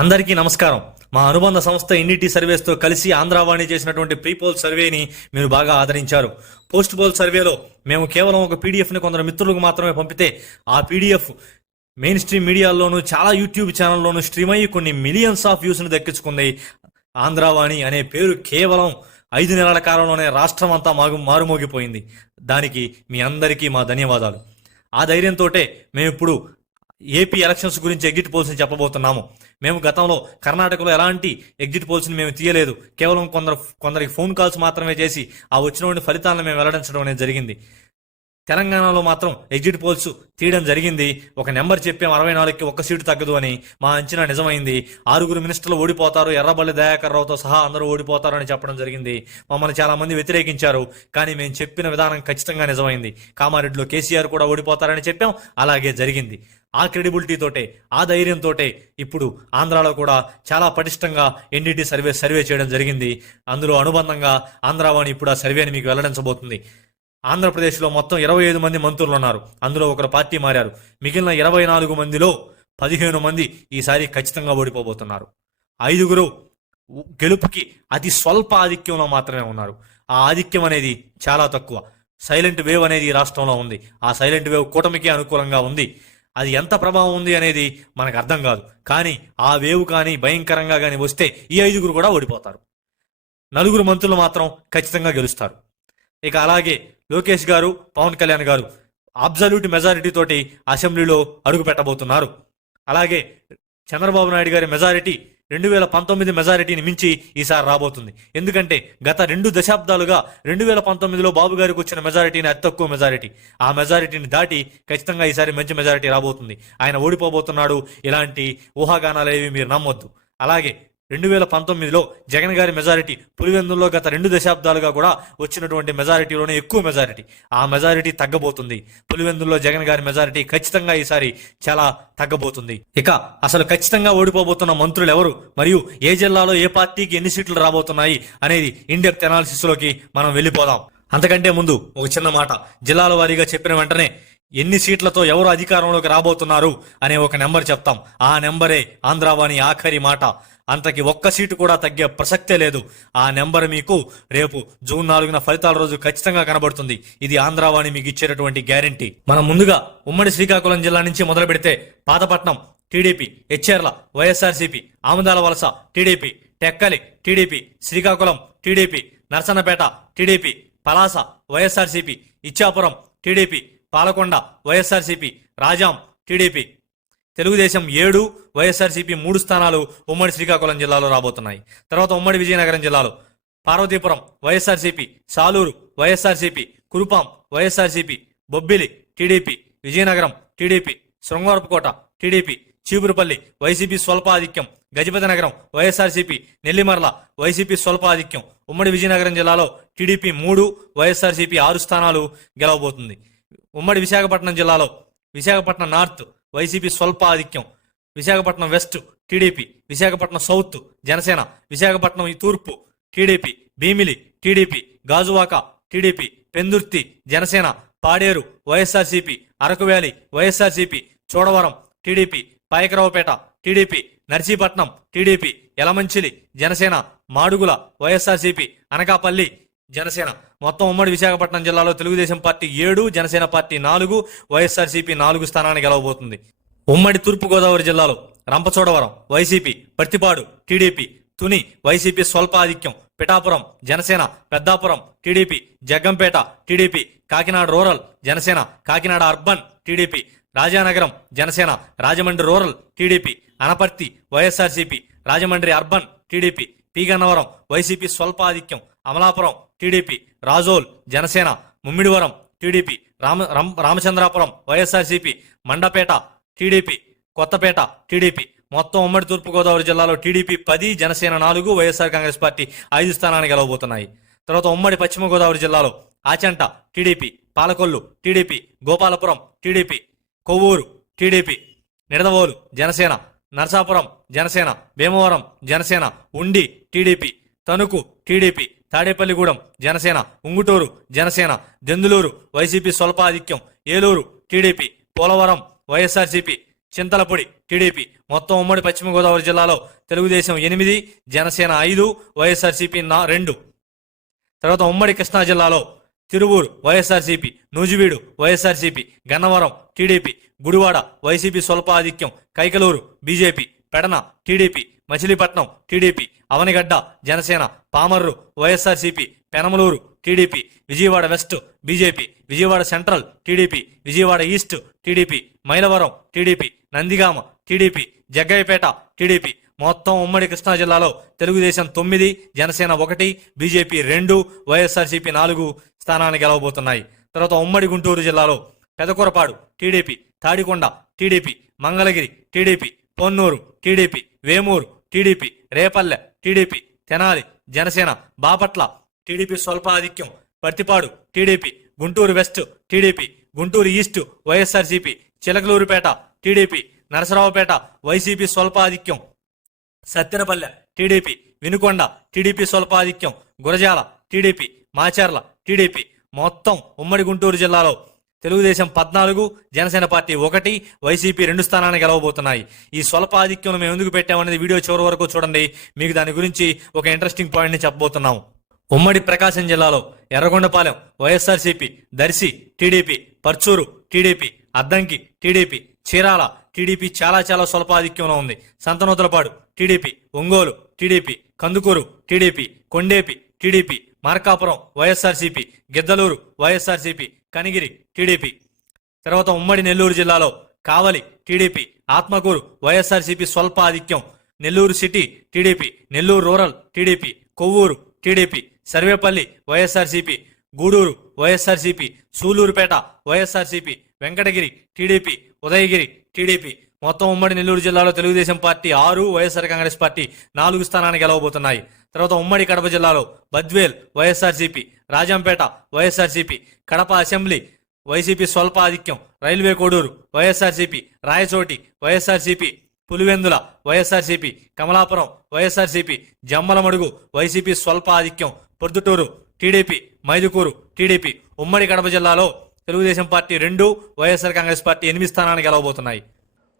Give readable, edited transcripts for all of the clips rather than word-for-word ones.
అందరికీ నమస్కారం. మా అనుబంధ సంస్థ ఎన్ఈటీ సర్వేస్తో కలిసి ఆంధ్రావాణి చేసినటువంటి ప్రీపోల్ సర్వేని మీరు బాగా ఆదరించారు. పోస్ట్ పోల్ సర్వేలో మేము కేవలం ఒక పీడిఎఫ్ని కొందరు మిత్రులకు మాత్రమే పంపితే ఆ పీడిఎఫ్ మెయిన్ స్ట్రీమ్ మీడియాల్లోనూ చాలా యూట్యూబ్ ఛానల్లోనూ స్ట్రీమ్ అయ్యి కొన్ని మిలియన్స్ ఆఫ్ వ్యూస్ని దక్కించుకుంది. ఆంధ్రావాణి అనే పేరు కేవలం 5 నెలల కాలంలోనే రాష్ట్రం అంతా మారుమోగిపోయింది. దానికి మీ అందరికీ మా ధన్యవాదాలు. ఆ ధైర్యంతో మేము ఇప్పుడు ఏపీ ఎలక్షన్స్ గురించి ఎగ్జిట్ పోల్స్ని చెప్పబోతున్నాము. మేము గతంలో కర్ణాటకలో ఎలాంటి ఎగ్జిట్ పోల్స్ని మేము తీయలేదు. కేవలం కొందరికి ఫోన్ కాల్స్ మాత్రమే చేసి ఆ వచ్చిన ఫలితాలను మేము వెల్లడించడం అనేది జరిగింది. తెలంగాణలో మాత్రం ఎగ్జిట్ పోల్స్ తీయడం జరిగింది. ఒక నెంబర్ చెప్పాం, 64కి 1 సీటు తగ్గదు అని. మా అంచనా నిజమైంది. 6 మినిస్టర్లు ఓడిపోతారు, ఎర్రబల్లి దయాకర్ రావుతో సహా అందరూ ఓడిపోతారు అని చెప్పడం జరిగింది. మమ్మల్ని చాలా మంది వ్యతిరేకించారు, కానీ మేము చెప్పిన విధానం ఖచ్చితంగా నిజమైంది. కామారెడ్డిలో కేసీఆర్ కూడా ఓడిపోతారని చెప్పాం, అలాగే జరిగింది. ఆ క్రెడిబిలిటీతోటే, ఆ ధైర్యంతోటే ఇప్పుడు ఆంధ్రాలో కూడా చాలా పటిష్టంగా ఎన్డీటీ సర్వే చేయడం జరిగింది. అందులో అనుబంధంగా ఆంధ్రావాణి ఇప్పుడు ఆ సర్వేని మీకు వెల్లడించబోతుంది. ఆంధ్రప్రదేశ్లో మొత్తం 25 మంది మంత్రులు ఉన్నారు. అందులో ఒకరు పార్టీ మారారు. మిగిలిన 24 మందిలో 15 మంది ఈసారి ఖచ్చితంగా ఓడిపోబోతున్నారు. 5 గెలుపుకి అతి స్వల్ప ఆధిక్యంలో మాత్రమే ఉన్నారు. ఆ ఆధిక్యం అనేది చాలా తక్కువ. సైలెంట్ వేవ్ అనేది ఈ రాష్ట్రంలో ఉంది. ఆ సైలెంట్ వేవ్ కూటమికి అనుకూలంగా ఉంది. అది ఎంత ప్రభావం ఉంది అనేది మనకు అర్థం కాదు. కానీ ఆ వేవ్ కానీ భయంకరంగా కానీ వస్తే ఈ 5 కూడా ఓడిపోతారు. 4 మంత్రులు మాత్రం ఖచ్చితంగా గెలుస్తారు. ఇక అలాగే లోకేష్ గారు, పవన్ కళ్యాణ్ గారు అబ్జల్యూట్ మెజారిటీ తోటి అసెంబ్లీలో అడుగు పెట్టబోతున్నారు. అలాగే చంద్రబాబు నాయుడు గారి మెజారిటీ 2019 మెజారిటీని మించి ఈసారి రాబోతుంది. ఎందుకంటే గత 2 దశాబ్దాలుగా 2019లో బాబు గారికి వచ్చిన మెజారిటీని అతి తక్కువ మెజారిటీ. ఆ మెజారిటీని దాటి ఖచ్చితంగా ఈసారి మంచి మెజారిటీ రాబోతుంది. ఆయన ఓడిపోబోతున్నాడు, ఇలాంటి ఊహాగానాలు ఏవి మీరు నమ్మొద్దు. అలాగే 2019లో జగన్ గారి మెజారిటీ పులివెందుల్లో గత 2 దశాబ్దాలుగా కూడా వచ్చినటువంటి మెజారిటీలోనే ఎక్కువ మెజారిటీ. ఆ మెజారిటీ తగ్గబోతుంది. పులివెందుల్లో జగన్ గారి మెజారిటీ ఖచ్చితంగా ఈసారి చాలా తగ్గబోతుంది. ఇక అసలు ఖచ్చితంగా ఓడిపోబోతున్న మంత్రులు ఎవరు, మరియు ఏ జిల్లాలో ఏ పార్టీకి ఎన్ని సీట్లు రాబోతున్నాయి అనేది ఇన్ డెప్త్ అనాలిసిస్ లోకి మనం వెళ్ళిపోదాం. అంతకంటే ముందు ఒక చిన్న మాట. జిల్లాల వారీగా చెప్పిన వెంటనే ఎన్ని సీట్లతో ఎవరు అధికారంలోకి రాబోతున్నారు అనే ఒక నెంబర్ చెప్తాం. ఆ నెంబరే ఆంధ్రావాణి ఆఖరి మాట. అంతకి 1 సీటు కూడా తగ్గే ప్రసక్తే లేదు. ఆ నెంబర్ మీకు రేపు జూన్ 4న ఫలితాల రోజు ఖచ్చితంగా కనబడుతుంది. ఇది ఆంధ్రావాణి మీకు ఇచ్చేటటువంటి గ్యారంటీ. మనం ముందుగా ఉమ్మడి శ్రీకాకుళం జిల్లా నుంచి మొదలు పెడితే పాతపట్నం టీడీపీ, ఎచ్చెర్ల వైఎస్ఆర్సీపీ, ఆముదాల వలస TDP, Tekkali TDP, Srikakulam TDP, Narasannapeta TDP, Palasa YSRCP, Ichchapuram TDP, Palakonda YSRCP, Rajam TDP, Telugu Desam 7, YSRCP 3 స్థానాలు ఉమ్మడి శ్రీకాకుళం జిల్లాలో రాబోతున్నాయి. తర్వాత ఉమ్మడి విజయనగరం జిల్లాలో Parvathipuram YSRCP, Saluru YSRCP, Kurupam YSRCP, Bobbili TDP, Vizianagaram TDP, Srungavarapukota TDP, Cheepurupalli YCP స్వల్ప ఆధిక్యం, గజపతి నగరం వైఎస్ఆర్సీపీ, నెల్లిమర్ల వైసీపీ స్వల్ప ఆధిక్యం. ఉమ్మడి విజయనగరం జిల్లాలో టీడీపీ 3, వైఎస్ఆర్సీపీ 6 స్థానాలు గెలవబోతుంది. ఉమ్మడి విశాఖపట్నం జిల్లాలో విశాఖపట్నం నార్త్ వైసీపీ స్వల్ప ఆధిక్యం, Visakhapatnam west TDP, Visakhapatnam south Janasena, Visakhapatnam తూర్పు TDP, Bheemili TDP, Gajuwaka TDP, Pendurthi Janasena, Paderu YSRCP, Araku valley YSRCP, Chodavaram TDP, Payakaraopeta TDP, Narsipatnam TDP, Yelamanchili Janasena, Madugula YSRCP, Anakapalli Janasena. మొత్తం ఉమ్మడి విశాఖపట్నం జిల్లాలో Telugu Desam party 7, Janasena party 4, YSRCP 4 స్థానాన్ని గెలవబోతుంది. ఉమ్మడి తూర్పుగోదావరి జిల్లాలో Rampachodavaram YCP, Prathipadu TDP, Tuni YCP స్వల్ప ఆధిక్యం, Pithapuram Janasena, Peddapuram TDP, Jaggampeta TDP, Kakinada rural Janasena, Kakinada urban TDP, Rajanagaram Janasena, Rajahmundry rural TDP, Anaparthi YSRCP, Rajahmundry urban TDP, P Gannavaram YCP స్వల్ప ఆధిక్యం, Amalapuram TDP, Razole Janasena, Mummidivaram TDP, Ramachandrapuram YSRCP, Mandapeta TDP, Kothapeta TDP. మొత్తం ఉమ్మడి తూర్పుగోదావరి జిల్లాలో టీడీపీ 10, జనసేన 4, వైఎస్ఆర్ కాంగ్రెస్ పార్టీ 5 స్థానాన్ని గెలవబోతున్నాయి. తర్వాత ఉమ్మడి పశ్చిమ గోదావరి జిల్లాలో Achanta TDP, Palakollu TDP, Gopalapuram TDP, Kovur TDP, Nidadavolu Janasena, Narasapuram Janasena, Bhimavaram Janasena, ఉండి TDP, Tanuku TDP, Tadepalligudem Janasena, Unguturu Janasena, Denduluru YCP స్వల్ప ఆధిక్యం, ఏలూరు టీడీపీ, పోలవరం వైఎస్ఆర్సీపీ, చింతలపూడి టీడీపీ. మొత్తం ఉమ్మడి పశ్చిమ గోదావరి జిల్లాలో తెలుగుదేశం 8, జనసేన 5, వైఎస్ఆర్సీపీ 2. తర్వాత ఉమ్మడి కృష్ణా జిల్లాలో Tiruvuru YSRCP, Nuzvid YSRCP, Gannavaram TDP, Gudivada YCP స్వల్ప ఆధిక్యం, Kaikaluru BJP, Pedana TDP, Machilipatnam TDP, Avanigadda Janasena, Pamarru YSRCP, Penamaluru TDP, Vijayawada west BJP, Vijayawada central TDP, Vijayawada east TDP, Mylavaram TDP, Nandigama TDP, Jaggayyapeta TDP. మొత్తం ఉమ్మడి కృష్ణా జిల్లాలో తెలుగుదేశం 9, జనసేన 1, బీజేపీ 2, వైఎస్ఆర్సీపీ 4 స్థానాన్ని గెలవబోతున్నాయి. తర్వాత ఉమ్మడి గుంటూరు జిల్లాలో Pedakurapadu TDP, Tadikonda TDP, Mangalagiri TDP, Ponnur TDP, Vemuru TDP, Repalle TDP, Tenali Janasena, Bapatla TDP స్వల్ప ఆధిక్యం, Prathipadu TDP, Guntur west TDP, Guntur east YSRCP, Chilakaluripet TDP, Narasaraopet YCP స్వల్ప ఆధిక్యం, సత్తెనపల్లె టీడీపీ, వినుకొండ టీడీపీ స్వల్ప ఆధిక్యం, గురజాల టీడీపీ, మాచర్ల టీడీపీ. మొత్తం ఉమ్మడి గుంటూరు జిల్లాలో తెలుగుదేశం 14, జనసేన పార్టీ 1, వైసీపీ 2 స్థానాన్ని గెలవబోతున్నాయి. ఈ స్వల్ప ఆధిక్యం మేము ఎందుకు పెట్టామనేది వీడియో చివరి వరకు చూడండి. మీకు దాని గురించి ఒక ఇంట్రెస్టింగ్ పాయింట్ ని చెప్పబోతున్నాం. ఉమ్మడి ప్రకాశం జిల్లాలో Yerragondapalem YSRCP, Darsi TDP, Parchur TDP, Addanki TDP, Chirala TDP చాలా స్వల్ప ఆధిక్యంలో ఉంది. Santhanuthalapadu TDP, Ongole TDP, Kandukur TDP, Kondapi TDP, Markapur YSRCP, Giddalur YSRCP, Kanigiri TDP. తర్వాత ఉమ్మడి నెల్లూరు జిల్లాలో కావలి టీడీపీ, ఆత్మకూరు వైఎస్ఆర్సీపీ స్వల్ప ఆధిక్యం, Nellore city TDP, Nellore rural TDP, Kovur TDP, Sarvepalli YSRCP, Gudur YSRCP, Sullurpeta YSRCP, Venkatagiri TDP, Udayagiri TDP. మొత్తం ఉమ్మడి నెల్లూరు జిల్లాలో Telugu Desam party 6, YSR Congress party 4 స్థానాన్ని గెలవబోతున్నాయి. తర్వాత ఉమ్మడి కడప జిల్లాలో Badvel YSRCP, Rajampet YSRCP, Kadapa assembly YCP స్వల్ప ఆధిక్యం, railway Koduru YSRCP, Rayachoti YSRCP, Pulivendula YSRCP, Kamalapuram YSRCP, Jammalamadugu YCP స్వల్ప ఆధిక్యం, పొద్దుటూరు టీడీపీ, మైదుకూరు టీడీపీ. ఉమ్మడి కడప జిల్లాలో Telugu Desam party 2, YSR Congress party 8 స్థానాన్ని గెలవబోతున్నాయి.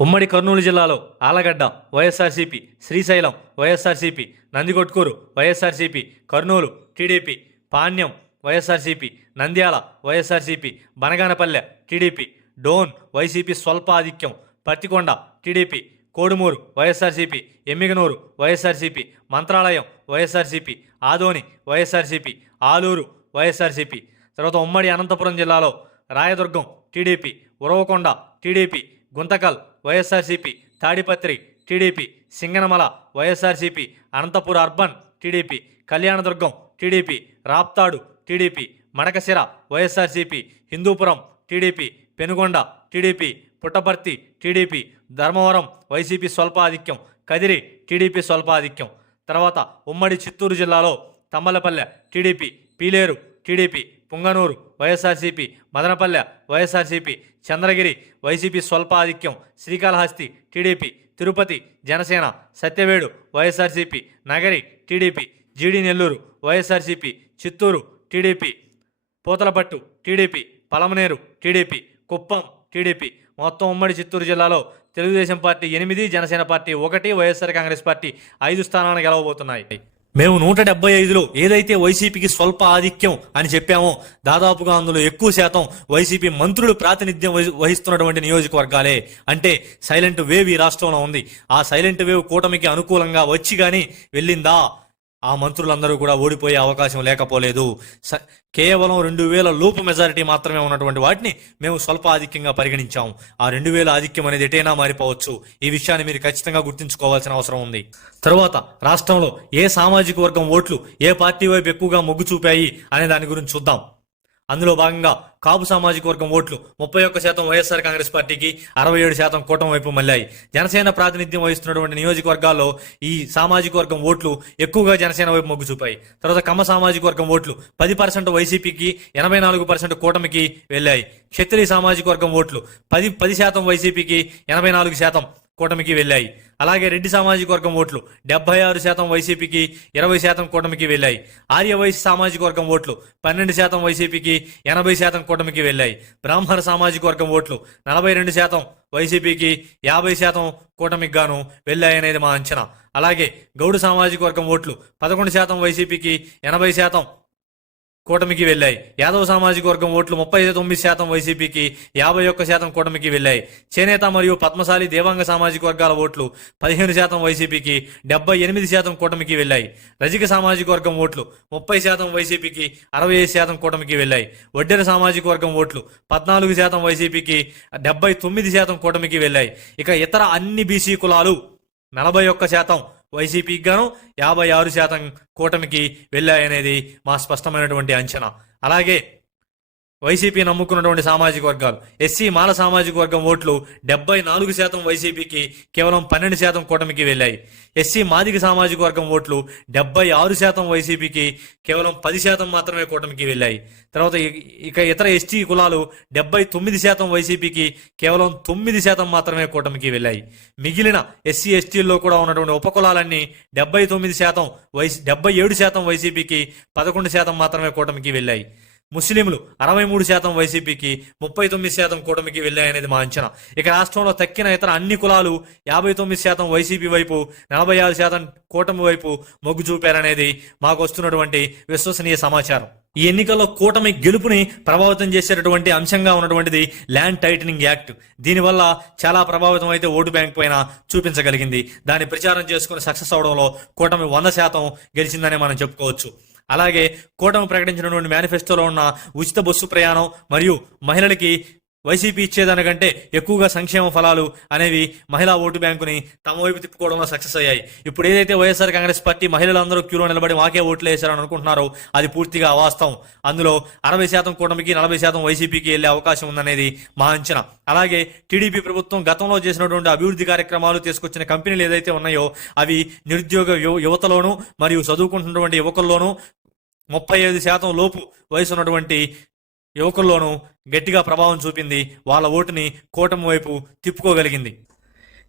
ఉమ్మడి కర్నూలు జిల్లాలో Allagadda YSRCP, Srisailam YSRCP, Nandikotkur YSRCP, Kurnool TDP, Panyam YSRCP, Nandyal YSRCP, Banaganapalle TDP, Dhone YCP స్వల్ప ఆధిక్యం, Pattikonda TDP, Kodumur YSRCP, Yemmiganur YSRCP, Mantralayam YSRCP, Adoni YSRCP, Alur YSRCP. తర్వాత ఉమ్మడి అనంతపురం జిల్లాలో Rayadurg TDP, Uravakonda TDP, Guntakal YSRCP, Tadipatri TDP, Singanamala YSRCP, Anantapur urban TDP, Kalyandurg TDP, Raptadu TDP, Madakasira YSRCP, Hindupur TDP, Penukonda TDP, Puttaparthi TDP, Dharmavaram YCP స్వల్ప ఆధిక్యం, కదిరి టీడీపీ స్వల్ప ఆధిక్యం. తర్వాత ఉమ్మడి చిత్తూరు జిల్లాలో Thamballapalle TDP, Pileru TDP, Punganur YSRCP, Madanapalle YSRCP, Chandragiri YCP స్వల్ప ఆధిక్యం, Srikalahasti TDP, Tirupati Janasena, Satyavedu YSRCP, Nagari TDP, GD Nellore YSRCP, Chittoor TDP, Puthalapattu TDP, Palamaner TDP, Kuppam TDP. మొత్తం ఉమ్మడి చిత్తూరు జిల్లాలో Telugu Desam party 8, Janasena party 1, YSR Congress party 5 స్థానాలను గెలవబోతున్నాయి. మేము 175లో ఏదైతే వైసీపీకి స్వల్ప ఆధిక్యం అని చెప్పామో దాదాపుగా అందులో ఎక్కువ శాతం వైసీపీ మంత్రులు ప్రాతినిధ్యం వహిస్తున్నటువంటి నియోజకవర్గాలే. అంటే సైలెంట్ వేవ్ ఈ రాష్ట్రంలో ఉంది. ఆ సైలెంట్ వేవ్ కూటమికి అనుకూలంగా వచ్చి కానీ వెళ్ళిందా? ఆ మంత్రులందరూ కూడా ఓడిపోయే అవకాశం లేకపోలేదు. కేవలం 2000 లోపు మెజారిటీ మాత్రమే ఉన్నటువంటి వాటిని మేము స్వల్ప ఆధిక్యంగా పరిగణించాము. ఆ 2000 ఆధిక్యం అనేది ఎటైనా మారిపోవచ్చు. ఈ విషయాన్ని మీరు ఖచ్చితంగా గుర్తుంచుకోవాల్సిన అవసరం ఉంది. తరువాత రాష్ట్రంలో ఏ సామాజిక వర్గం ఓట్లు ఏ పార్టీ వైపు ఎక్కువగా మొగ్గు చూపాయి అనే దాని గురించి చూద్దాం. అందులో భాగంగా కాపు సామాజిక వర్గం ఓట్లు 31% వైఎస్ఆర్ కాంగ్రెస్ పార్టీకి, 67% కూటమి వైపు మళ్ళాయి. జనసేన ప్రాతినిధ్యం వహిస్తున్నటువంటి నియోజకవర్గాల్లో ఈ సామాజిక వర్గం ఓట్లు ఎక్కువగా జనసేన వైపు మొగ్గు చూపాయి. తర్వాత కమ్మ సామాజిక వర్గం ఓట్లు 10% వైసీపీకి, 84% కూటమికి వెళ్ళాయి. క్షత్రియ సామాజిక వర్గం ఓట్లు 10% వైసీపీకి, 84% కూటమికి వెళ్ళాయి. అలాగే రెడ్డి సామాజిక వర్గం ఓట్లు 76% వైసీపీకి, 20% కూటమికి వెళ్ళాయి. ఆర్యవైశ్య సామాజిక వర్గం ఓట్లు 12% వైసీపీకి, 80% కూటమికి వెళ్ళాయి. బ్రాహ్మణ సామాజిక వర్గం ఓట్లు 42% వైసీపీకి, 50% కూటమికి గాను వెళ్ళాయనేది మా అంచనా. అలాగే గౌడు సామాజిక వర్గం ఓట్లు 11% వైసీపీకి, 80% కూటమికి వెళ్ళాయి. యాదవ సామాజిక వర్గం ఓట్లు 39% వైసీపీకి, 51% కూటమికి వెళ్ళాయి. చేనేత మరియు పద్మశాలి దేవాంగ సామాజిక వర్గాల ఓట్లు 15% వైసీపీకి, 78% కూటమికి వెళ్ళాయి. రజిక సామాజిక వర్గం ఓట్లు 30% వైసీపీకి, 65% కూటమికి వెళ్ళాయి. వడ్డెర సామాజిక వర్గం ఓట్లు 14% వైసీపీకి, 79% కూటమికి వెళ్ళాయి. ఇక ఇతర అన్ని బీసీ కులాలు 41% వైసీపీకి గాను, 56% కూటమికి వెళ్ళాయనేది మా స్పష్టమైనటువంటి అంచనా. అలాగే వైసీపీ నమ్ముకున్నటువంటి సామాజిక వర్గాలు ఎస్సీ మాల సామాజిక వర్గం ఓట్లు 74% వైసీపీకి, కేవలం 12% కూటమికి వెళ్ళాయి. ఎస్సీ మాదిగ సామాజిక వర్గం ఓట్లు 76% వైసీపీకి, కేవలం 10% మాత్రమే కూటమికి వెళ్ళాయి. తర్వాత ఇక ఇతర ఎస్టీ కులాలు 79% వైసీపీకి, కేవలం 9% మాత్రమే కూటమికి వెళ్ళాయి. మిగిలిన ఎస్సీ ఎస్టీల్లో కూడా ఉన్నటువంటి ఉపకులాలన్నీ 77% వైసీపీకి, 11% మాత్రమే కూటమికి వెళ్ళాయి. ముస్లింలు 63% వైసీపీకి, 39% కూటమికి వెళ్ళాయనేది మా అంచనా. ఇక రాష్ట్రంలో తక్కిన ఇతర అన్ని కులాలు 59% వైసీపీ వైపు, 46% కూటమి వైపు మొగ్గు చూపారనేది మాకు వస్తున్నటువంటి విశ్వసనీయ సమాచారం. ఈ ఎన్నికల్లో కూటమి గెలుపుని ప్రభావితం చేసేటటువంటి అంశంగా ఉన్నటువంటిది ల్యాండ్ టైటనింగ్ యాక్ట్. దీనివల్ల చాలా ప్రభావితం అయితే ఓటు బ్యాంక్ పైన చూపించగలిగింది. దాన్ని ప్రచారం చేసుకుని సక్సెస్ అవడంలో కూటమి 100% గెలిచిందనే మనం చెప్పుకోవచ్చు. అలాగే కూటమి ప్రకటించినటువంటి మేనిఫెస్టోలో ఉన్న ఉచిత బస్సు ప్రయాణం మరియు మహిళలకి వైసీపీ ఇచ్చేదానికంటే ఎక్కువగా సంక్షేమ ఫలాలు అనేవి మహిళా ఓటు బ్యాంకుని తమ వైపు తిప్పుకోవడంలో సక్సెస్ అయ్యాయి. ఇప్పుడు ఏదైతే వైఎస్ఆర్ కాంగ్రెస్ పార్టీ మహిళలందరూ క్యూలో నిలబడి మాకే ఓట్లు వేశారని అనుకుంటున్నారో అది పూర్తిగా అవాస్తవం. అందులో 60% కూటమికి, 40% వైసీపీకి వెళ్లే అవకాశం ఉందనేది మా అంచనా. అలాగే టీడీపీ ప్రభుత్వం గతంలో చేసినటువంటి అభివృద్ధి కార్యక్రమాలు, తీసుకొచ్చిన కంపెనీలు ఏదైతే ఉన్నాయో అవి నిరుద్యోగ యువతలోనూ మరియు చదువుకుంటున్నటువంటి యువకుల్లోనూ 35% లోపు వయసు ఉన్నటువంటి యువకుల్లోనూ గట్టిగా ప్రభావం చూపింది. వాళ్ళ ఓటుని కూటమి వైపు తిప్పుకోగలిగింది.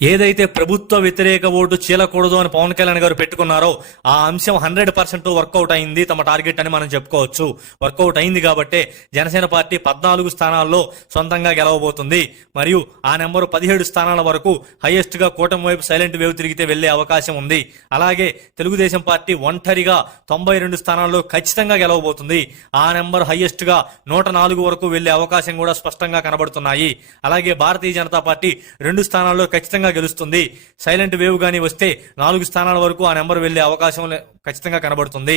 ఏదైతే ప్రభుత్వ వ్యతిరేక ఓటు చీలకూడదు అని పవన్ కళ్యాణ్ గారు పెట్టుకున్నారో ఆ అంశం 100% వర్కౌట్ అయింది. తమ టార్గెట్ అని మనం చెప్పుకోవచ్చు. వర్కౌట్ అయింది కాబట్టే జనసేన పార్టీ 14 స్థానాల్లో సొంతంగా గెలవబోతుంది. మరియు ఆ నెంబరు 17 స్థానాల వరకు హైయెస్ట్ గా కూటమి వైపు సైలెంట్ వేవ్ తిరిగితే వెళ్లే అవకాశం ఉంది. అలాగే తెలుగుదేశం పార్టీ ఒంటరిగా 92 స్థానాల్లో ఖచ్చితంగా గెలవబోతుంది. ఆ నెంబర్ హైయెస్ట్ గా 104 వరకు వెళ్లే అవకాశం కూడా స్పష్టంగా కనబడుతున్నాయి. అలాగే భారతీయ జనతా పార్టీ 2 స్థానాల్లో ఖచ్చితంగా గెలుస్తుంది. సైలెంట్ వేవ్ గాని వస్తే 4 స్థానాల వరకు ఆ నెంబర్ వెళ్లే అవకాశం ఖచ్చితంగా కనబడుతుంది.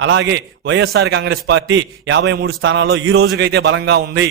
అలాగే వైఎస్ఆర్ కాంగ్రెస్ పార్టీ 53 స్థానాల్లో ఈ రోజుకైతే బలంగా ఉంది.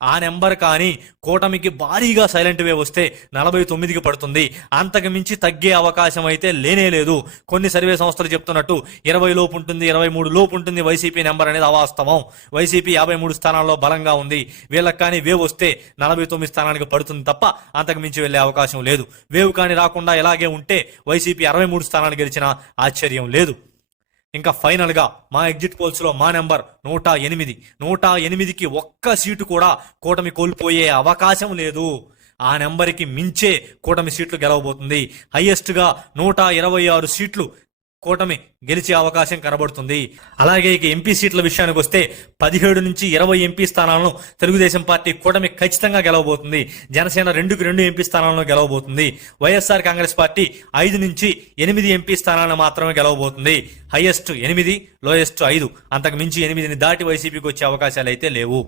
ఆ నెంబర్ కానీ కూటమికి భారీగా సైలెంట్ వేవ్ వస్తే 49కి పడుతుంది. అంతకు మించి తగ్గే అవకాశం అయితే లేనే లేదు. కొన్ని సర్వే సంస్థలు చెప్తున్నట్టు 20 లోపు ఉంటుంది, 23 లోపు ఉంటుంది వైసీపీ నెంబర్ అనేది అవాస్తవం. వైసీపీ 53 స్థానాల్లో బలంగా ఉంది. వీళ్ళకి కానీ వేవ్ వస్తే 49 స్థానానికి పడుతుంది తప్ప అంతకు మించి వెళ్లే అవకాశం లేదు. వేవ్ కానీ రాకుండా ఇలాగే ఉంటే వైసీపీ 63 స్థానాలు గెలిచినా ఆశ్చర్యం లేదు. ఇంకా ఫైనల్ గా మా ఎగ్జిట్ పోల్స్ లో మా నెంబర్ 108. 108కి ఒక్క సీటు కూడా కూటమి కోల్పోయే అవకాశం లేదు. ఆ నెంబర్కి మించే కూటమి సీట్లు గెలవబోతుంది. హైయెస్ట్ గా 126 సీట్లు కూటమి గెలిచే అవకాశం కనబడుతుంది. అలాగే ఇక ఎంపీ సీట్ల విషయానికి వస్తే 17 నుంచి 20 ఎంపీ స్థానాలను తెలుగుదేశం పార్టీ కూటమి ఖచ్చితంగా గెలవబోతుంది. జనసేన 2 ఎంపీ స్థానాలను గెలవబోతుంది. వైఎస్ఆర్ కాంగ్రెస్ పార్టీ 5 నుంచి 8 ఎంపీ స్థానాలను మాత్రమే గెలవబోతుంది. Highest 8, lowest 5. అంతకు మించి 8ని దాటి వైసీపీకి వచ్చే అవకాశాలు అయితే లేవు.